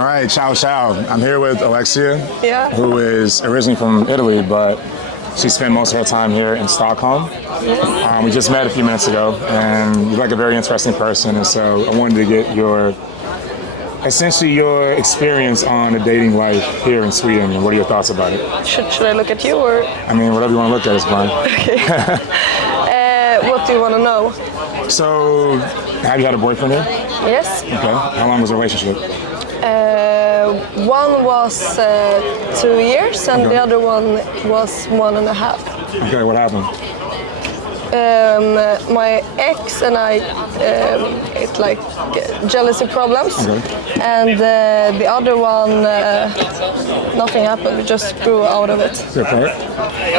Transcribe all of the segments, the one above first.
All right, ciao, ciao. I'm here with Alexia, Yeah. who is originally from Italy, but she spent most of her time here in Stockholm. We just met a few minutes ago, and you're like a very interesting person, and so I wanted to get essentially your experience on the dating life here in Sweden, and what are your thoughts about it? Should I look at you or? I mean, whatever you want to look at is fine. What do you want to know? So, have you had a boyfriend here? Yes. Okay. How long was the relationship? One was 2 years and the other one was 1.5. Okay, what happened? My ex and I it's like jealousy problems, and the other one nothing happened. We just grew out of it. Good part.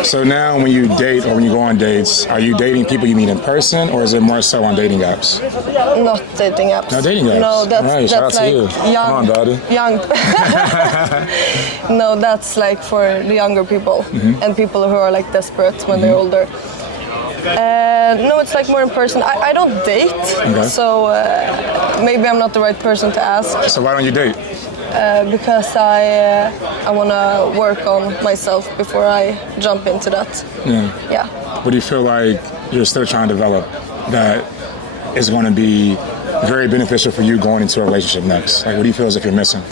So now, when you date or when you go on dates, are you dating people you meet in person, or is it more so on dating apps? Not dating apps. Not dating apps. No, right, shout out that's like to you. young. Come on, daddy. Young. No, that's like for the younger people and people who are like desperate when they're older. No, it's like more in person. I don't date, so maybe I'm not the right person to ask. So why don't you date? Because I want to work on myself before I jump into that. Yeah. What do you feel like you're still trying to develop that is going to be very beneficial for you going into a relationship next? Like, what do you feel as if you're missing?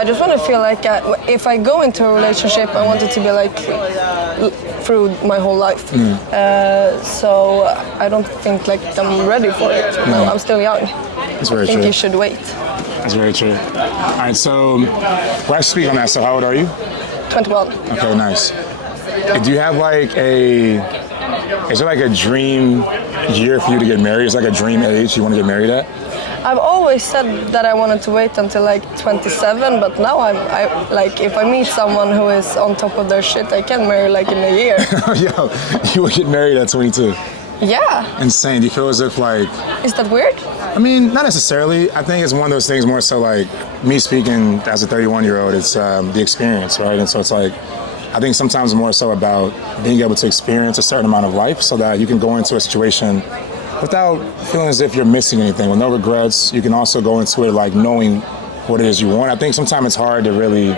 I just want to feel like if I go into a relationship, I want it to be like through my whole life. So I don't think like I'm ready for it. No, I'm still young. That's very true. I think you should wait. That's very true. All right, so let's speak on that. So how old are you? 21. Okay, nice. Do you have like is there like a dream year for you to get married? Is like a dream age you want to get married at? I've always said that I wanted to wait until like 27, but now I like if I meet someone who is on top of their shit, I can marry like in a year. Yo, you would get married at 22. Yeah. Insane. Do you feel as if like... Is that weird? I mean, not necessarily. I think it's one of those things more so like me speaking as a 31-year-old, it's the experience, right? And so it's like, I think sometimes more so about being able to experience a certain amount of life so that you can go into a situation without feeling as if you're missing anything, with no regrets. You can also go into it like knowing what it is you want. I think sometimes it's hard to really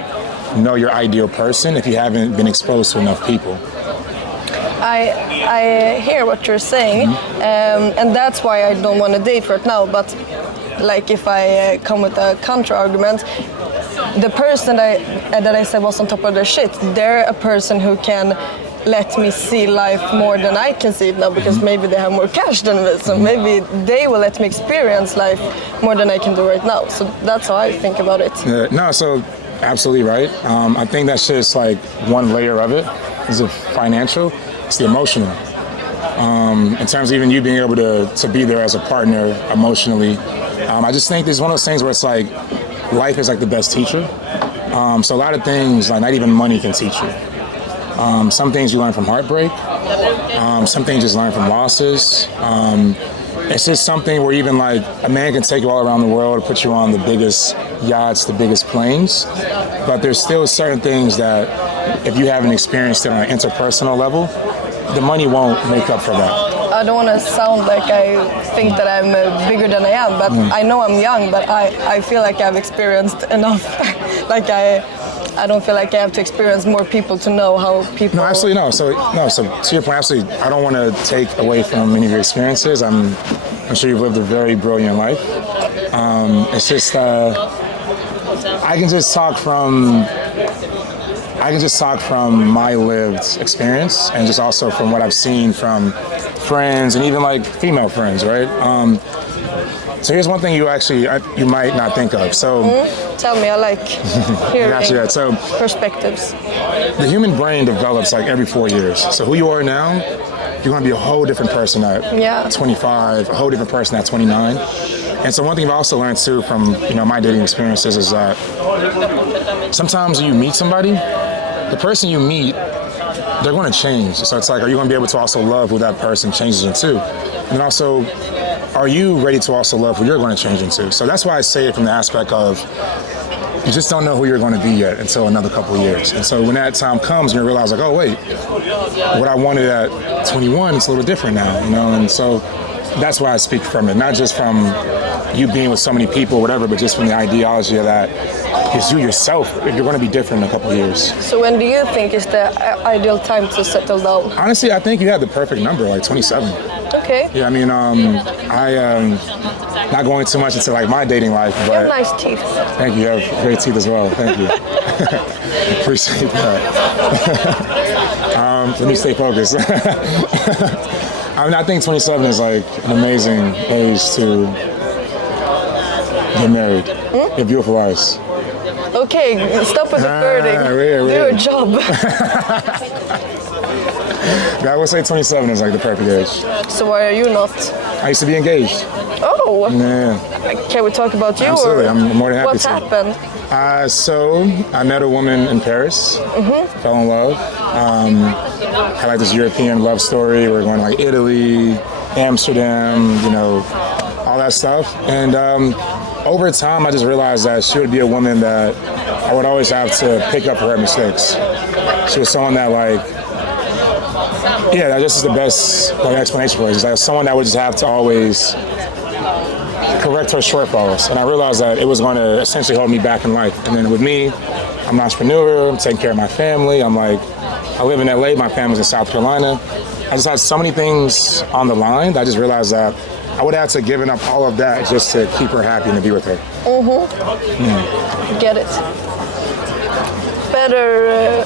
know your ideal person if you haven't been exposed to enough people. I hear what you're saying, and that's why I don't want to date right now. But like if I come with a counter argument, the person that I said was on top of their shit, they're a person who can let me see life more than I can see it now because maybe they have more cash than me, so maybe they will let me experience life more than I can do right now. So that's how I think about it. No, so absolutely right. I think that's just like one layer of it. Is it financial? It's the emotional. In terms of even you being able to be there as a partner emotionally, I just think it's one of those things where it's like life is like the best teacher. So a lot of things, like not even money can teach you. Some things you learn from heartbreak. Some things you just learn from losses. It's just something where even like a man can take you all around the world, put you on the biggest yachts, the biggest planes, but there's still certain things that if you haven't experienced it on an interpersonal level, the money won't make up for that. I don't want to sound like I think that I'm bigger than I am, but I know I'm young, but I feel like I've experienced enough. Like I don't feel like I have to experience more people to know how people... No, absolutely no. So to your point, absolutely, I don't want to take away from any of your experiences. I'm sure you've lived a very brilliant life. It's just, I can just talk from my lived experience and just also from what I've seen from friends and even like female friends, right? So here's one thing you might not think of. So tell me, I like hearing Gotcha. So perspectives. The human brain develops like every 4 years. So who you are now, you're going to be a whole different person at 25, a whole different person at 29. And so one thing I've also learned too from my dating experiences is that sometimes when you meet somebody, the person you meet, they're going to change. So it's like, are you going to be able to also love who that person changes into? And also, are you ready to also love who you're going to change into? So that's why I say it from the aspect of you just don't know who you're going to be yet until another couple of years. And so when that time comes, you realize like, oh wait, what I wanted at 21 is a little different now, And so that's why I speak from it, not just from you being with so many people, whatever, but just from the ideology of that, it's you yourself. If you're going to be different in a couple of years. So when do you think is the ideal time to settle down? Honestly, I think you had the perfect number, like 27. Okay. Yeah, I mean, not going too much into like my dating life, but You have nice teeth. thank you. You have great teeth as well. Thank you. Appreciate that. Let me stay focused. I mean, I think 27 is like an amazing age to get married. Your beautiful eyes. Okay, stop with the flirting. Do your job. Yeah, I would say 27 is like the perfect age. So why are you not? I used to be engaged. Oh. Yeah. Can we talk about you? Absolutely, or I'm more than happy what's to. happened? So I met a woman in Paris, fell in love. Had like this European love story. We were going to like Italy, Amsterdam, you know, all that stuff. And over time, I just realized that she would be a woman that I would always have to pick up for her mistakes. She was someone that like, yeah, that just is the best like explanation for it. It's like someone that would just have to always correct her shortfalls. And I realized that it was going to essentially hold me back in life. And then with me, I'm an entrepreneur, I'm taking care of my family. I'm like, I live in LA, my family's in South Carolina. I just had so many things on the line that I just realized that I would have to give up all of that just to keep her happy and to be with her. Get it. Better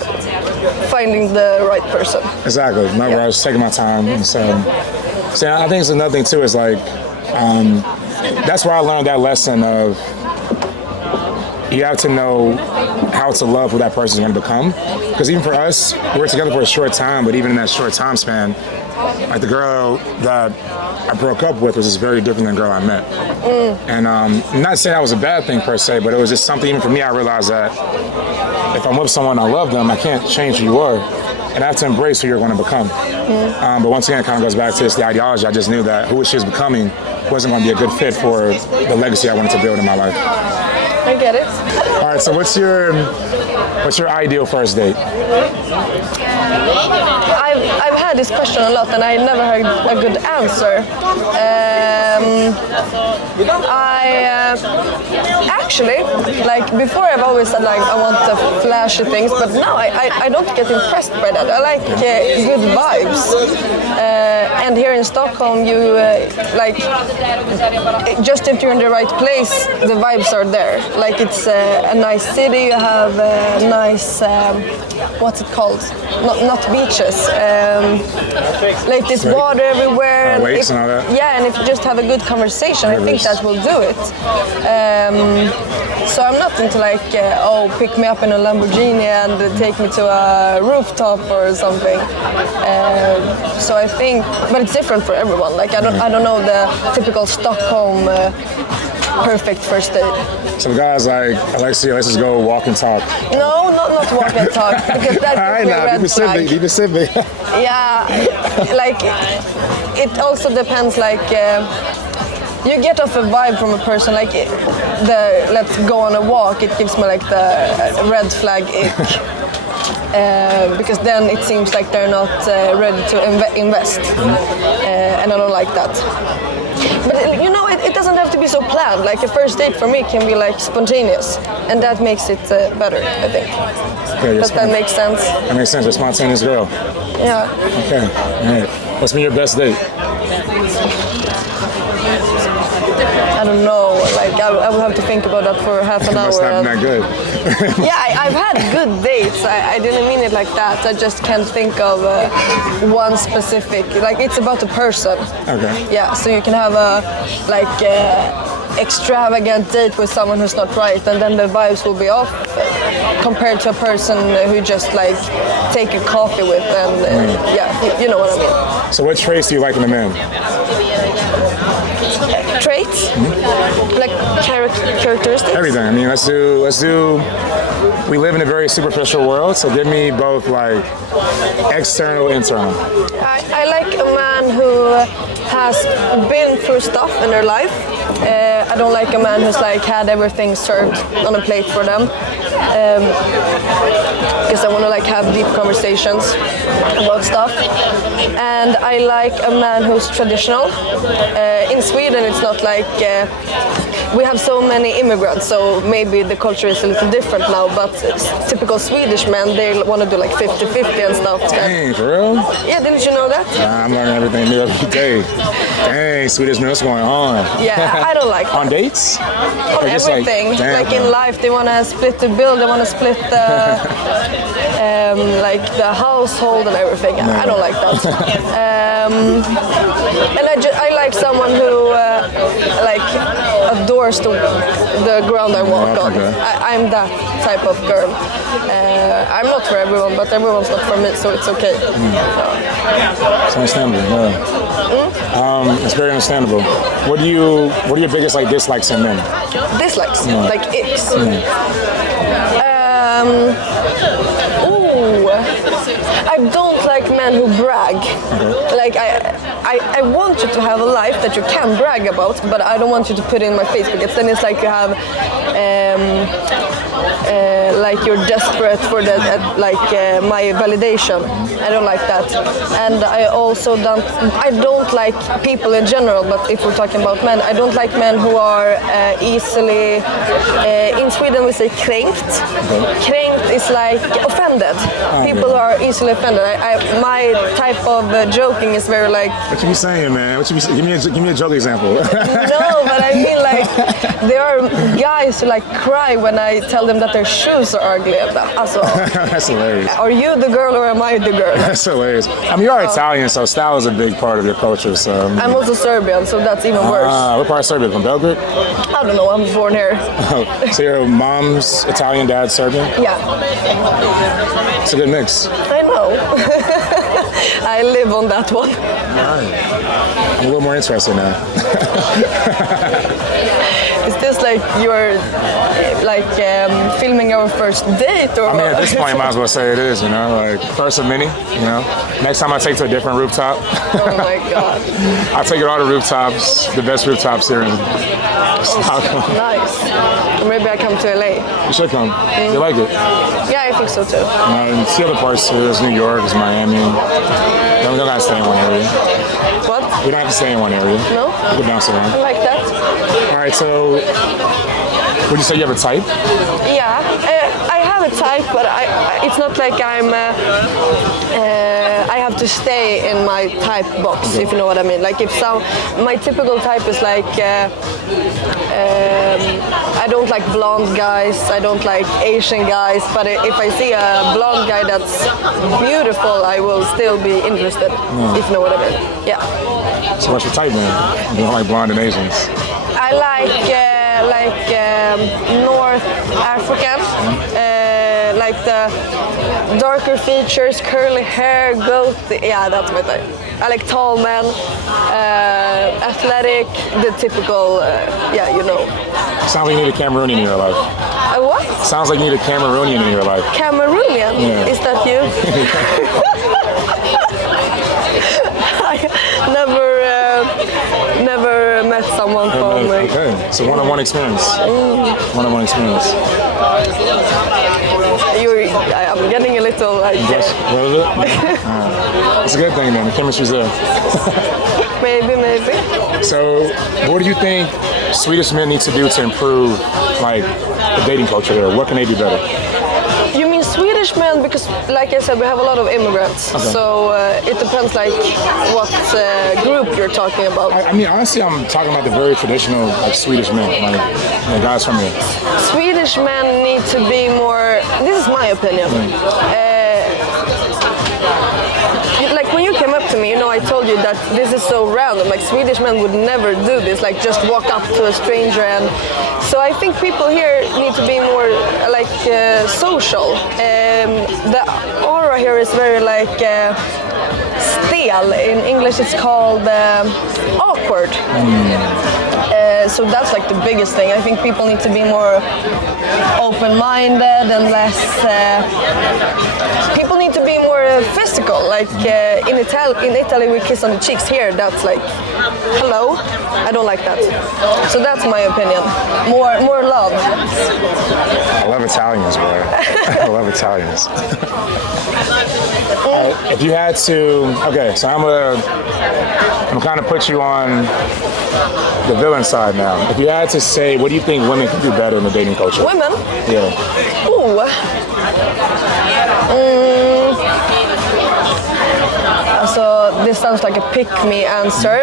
finding the right person. Exactly. Remember, I was taking my time. And so I think it's another thing too, is like, that's where I learned that lesson of you have to know how to love who that person is going to become. Because even for us, we were together for a short time, but even in that short time span, like the girl that I broke up with was just very different than the girl I met. And not saying that was a bad thing per se, but it was just something, even for me, I realized that if I'm with someone, I love them, I can't change who you are. And I have to embrace who you're going to become. But once again, it kind of goes back to this, the ideology. I just knew that who she was becoming wasn't going to be a good fit for the legacy I wanted to build in my life. I get it. All right, so what's your ideal first date? I've had this question a lot and I never had a good answer. Actually, like before I've always said like I want the flashy things, but now I don't get impressed by that. I like good vibes. And here in Stockholm, you just if you're in the right place, the vibes are there. Like it's a nice city, you have a nice, what's it called? Not beaches. Like this water everywhere. Lakes and all that. Yeah, and if you just have a good conversation, I think that will do it. So I'm not into like, pick me up in a Lamborghini and take me to a rooftop or something. So I think, but it's different for everyone. Like I don't know the typical Stockholm perfect first date. So the guy's like, Alexia, let's just go walk and talk. No, not walk and talk, because that gives me a red flag. Be specific. Yeah, like it also depends. Like you get off a vibe from a person. Like the let's go on a walk. It gives me like the red flag ick. Because then it seems like they're not ready to invest, and I don't like that. But you know, it doesn't have to be so planned. Like a first date for me can be like spontaneous, and that makes it better, I think. Okay, Does that make sense? That makes sense. You're a spontaneous girl. Yeah. Okay. All right. What's been your best date? I don't know. Like I would have to think about that for half an hour. Must not been that good. Yeah, I've had good dates. I didn't mean it like that. I just can't think of one specific. Like it's about the person. Okay. Yeah, so you can have a extravagant date with someone who's not right, and then the vibes will be off, compared to a person who just like take a coffee with, and yeah, you know what I mean. So what traits do you like in a man? Traits? Like characteristics? Everything. I mean, let's do. We live in a very superficial world, so give me both like external, internal. I like a man who has been through stuff in their life. I don't like a man who's like had everything served on a plate for them. Because I want to like have deep conversations about stuff. And I like a man who's traditional. In Sweden, it's not like we have so many immigrants, so maybe the culture is a little different now. But typical Swedish men, they want to do like 50-50 and stuff. Dang, for real? Yeah, didn't you know that? Nah, I'm learning everything new every day. Dang, Swedish man, what's going on? Yeah, I don't like that. On dates? On Or just everything. Like in life, they want to split the bill, they want to split the like the household and everything. I don't like that. And I like someone who like adores the ground I walk on. Okay. I'm that type of girl. I'm not for everyone, but everyone's not for me, so it's okay. It's understandable. Yeah. It's very understandable. What are your biggest like dislikes in men? Dislikes, like icks. I don't like men who brag. Like I want you to have a life that you can brag about, but I don't want you to put it in my face, because then it's like you have like you're desperate for that, my validation. I don't like that. And I also don't like people in general, but if we're talking about men, I don't like men who are easily, in Sweden we say kränkt. Kränkt is like offended. People are easily offended. My type of joking is very like... What you be saying, man? What you be? Give me a joke example. No, but I mean like there are guys who like cry when I tell them that their shoes are ugly. Also, That's hilarious. are you the girl or am I the girl? That's hilarious. I mean, you are Italian, so style is a big part of your culture. So I'm also Serbian, so that's even worse. What part of Serbia? From Belgrade? I don't know, I'm born here. So your mom's Italian, dad's Serbian? Yeah, It's a good mix. I know. I live on that one. I'm a little more interested now. Is this like you're like filming our first date, or? I mean, at this point, you might as well say it is, you know, like first of many, you know. Next time I take to a different rooftop. Oh my God. I'll take you to all the rooftops, the best rooftops here in Stockholm. Nice. Or maybe I come to LA. You should come. You like it. Yeah, I think so too. And see other parts too. There's New York, there's Miami. You don't gotta stay in one area. What? You don't have to stay in one area. No? You can bounce around. I like that. All right, so would you say you have a type? Yeah, I have a type, but it's not like I have to stay in my type box, if you know what I mean. Like my typical type is like, I don't like blonde guys, I don't like Asian guys, but if I see a blonde guy that's beautiful, I will still be interested, if you know what I mean. Yeah. So what's your type, man? You don't like blonde and Asians? I like North African, like the darker features, curly hair, goat. Yeah, that's my type. I like tall men, athletic, the typical. Yeah, you know. Sounds like you need a Cameroonian in your life. A what? Sounds like you need a Cameroonian in your life. Cameroonian? Yeah. Is that you? I never met someone from. Okay, so one-on-one experience. One-on-one experience. I'm getting a little like. Yes, what is it? It's a good thing then. The chemistry's there. Maybe. So, what do you think Swedish men need to do to improve, like, the dating culture there? What can they do better? You mean Swedish men? Because, like I said, we have a lot of immigrants. Okay. So it depends, like, what group you're talking about. I mean, honestly, I'm talking about the very traditional, like, Swedish men, like, the guys from here. Swedish men need to be more. This is my opinion. Like when you came up to me, you know, I told you that this is so random. Like Swedish men would never do this. Like just walk up to a stranger, and so I think people here need to be more like social. The aura here is very like stel. In English, it's called awkward. So that's like the biggest thing. I think people need to be more open-minded and less. People need to be more physical. Like in Italy we kiss on the cheeks. Here that's like, hello. I don't like that. So that's my opinion. More love. I love Italians, bro. I love Italians. If you had to, okay, so I'm kind of put you on the villain side now. If you had to say, what do you think women can do better in the dating culture? Women? Yeah. Ooh. So this sounds like a pick-me answer,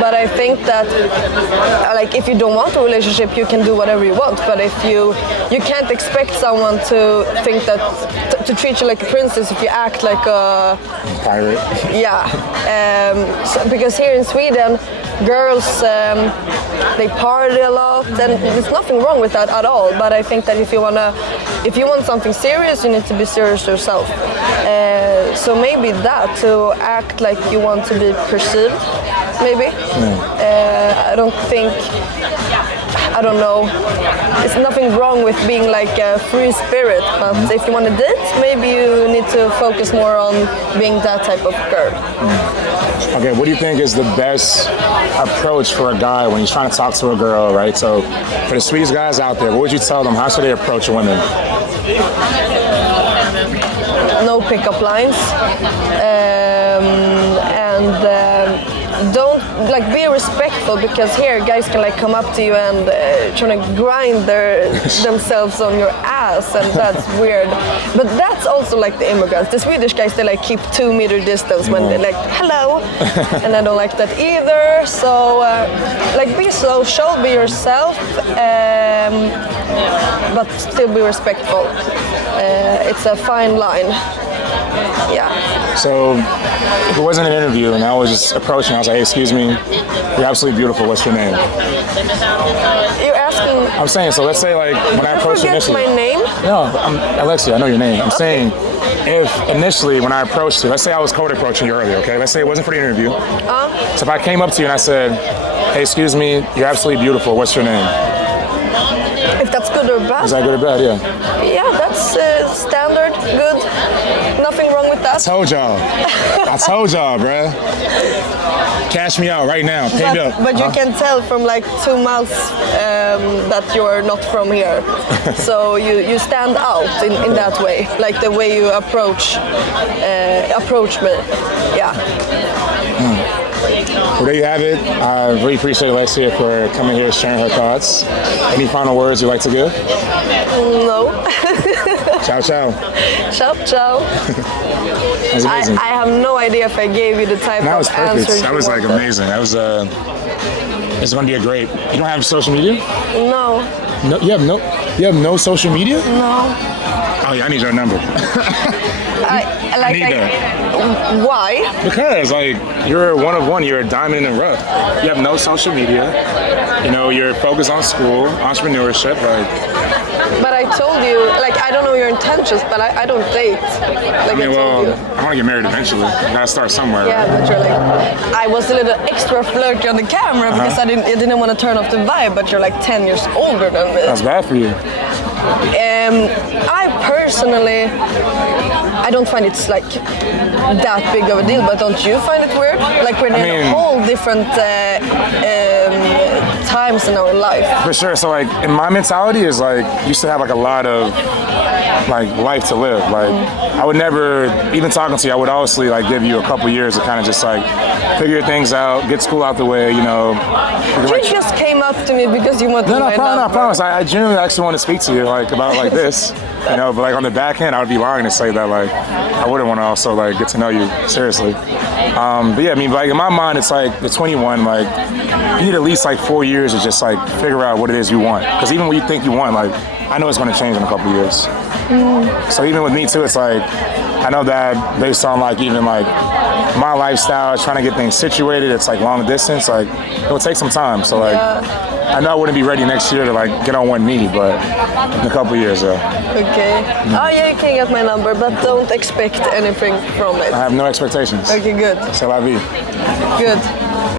but I think that like if you don't want a relationship, you can do whatever you want. But if you can't expect someone to think that to treat you like a princess if you act like a pirate. Yeah, because here in Sweden, girls they party a lot, and there's nothing wrong with that at all. But I think that if you want something serious, you need to be serious yourself. So maybe that, to act like you want to be perceived, maybe. I don't know. There's nothing wrong with being like a free spirit, but if you want to date, maybe you need to focus more on being that type of girl. Okay, what do you think is the best approach for a guy when he's trying to talk to a girl, right? So for the Swedish guys out there, what would you tell them? How should they approach women? No pickup lines, don't like be respectful, because here guys can like come up to you and trying to grind themselves on your ass, and that's weird. But that's also like the immigrants. The Swedish guys, they like keep 2 meter distance when they're like hello, and I don't like that either. So like be social, be yourself, but still be respectful. It's a fine line. Yeah. So if it wasn't an interview and I was just approaching, I was like, hey, excuse me, you're absolutely beautiful, what's your name? You're asking? I'm saying, so let's say like when I approached you initially. My name? No, I'm Alexia, I know your name. I'm saying if initially when I approached you, let's say I was cold approaching you earlier, okay? Let's say it wasn't for the interview. So if I came up to you and I said, hey, excuse me, you're absolutely beautiful, what's your name? If that's good or bad? Is that good or bad? Yeah. Yeah, that's standard, good. Nothing wrong with that. I told y'all, bruh. Cash me out right now. Pay me up. But you can tell from like 2 months that you're not from here. So you stand out in that way, like the way you approach me. Yeah. Well, there you have it. I really appreciate Alexia for coming here, sharing her thoughts. Any final words you'd like to give? No. Ciao, ciao. Ciao, ciao. That was amazing. I have no idea if I gave you the type of answers. That was perfect. That was like amazing. That was it's going to be a great. You don't have social media? No. No. You have no social media? No. Oh yeah, I need your number. I need that. Why? Because like you're one of one. You're a diamond in the rough. You have no social media. You know, you're focused on school, entrepreneurship. But I told you, like, I don't know your intentions, but I don't date. Like I told you. I want to get married eventually. You gotta start somewhere. Yeah, right? but you're like, I was a little extra flirty on the camera because I didn't want to turn off the vibe. But you're like 10 years older than me. That's bad for you. I personally, I don't find it's like that big of a deal, but don't you find it weird? Like we're in whole different times in our life. For sure. So like, in my mentality is like, you still have like a lot of like life to live. Like I would never, even talking to you, I would obviously like give you a couple years to kind of just like figure things out, get school out the way, you know. You just came up to me because you wanted my number. No, I promise. I genuinely actually want to speak to you like about like this, you know. But like on the back end, I would be lying to say that like I wouldn't want to also like get to know you seriously. But yeah, I mean, like in my mind, it's like the 21. Like you need at least like 4 years to just like figure out what it is you want. Because even when you think you want, like I know it's going to change in a couple of years. So even with me too, it's like I know that based on like even like my lifestyle, trying to get things situated, it's like long distance. Like it will take some time. So like I know I wouldn't be ready next year to like get on one knee, but in a couple of years though. Okay. Oh yeah, you can get my number, but don't expect anything from it. I have no expectations. Okay, good. C'est la vie. Good.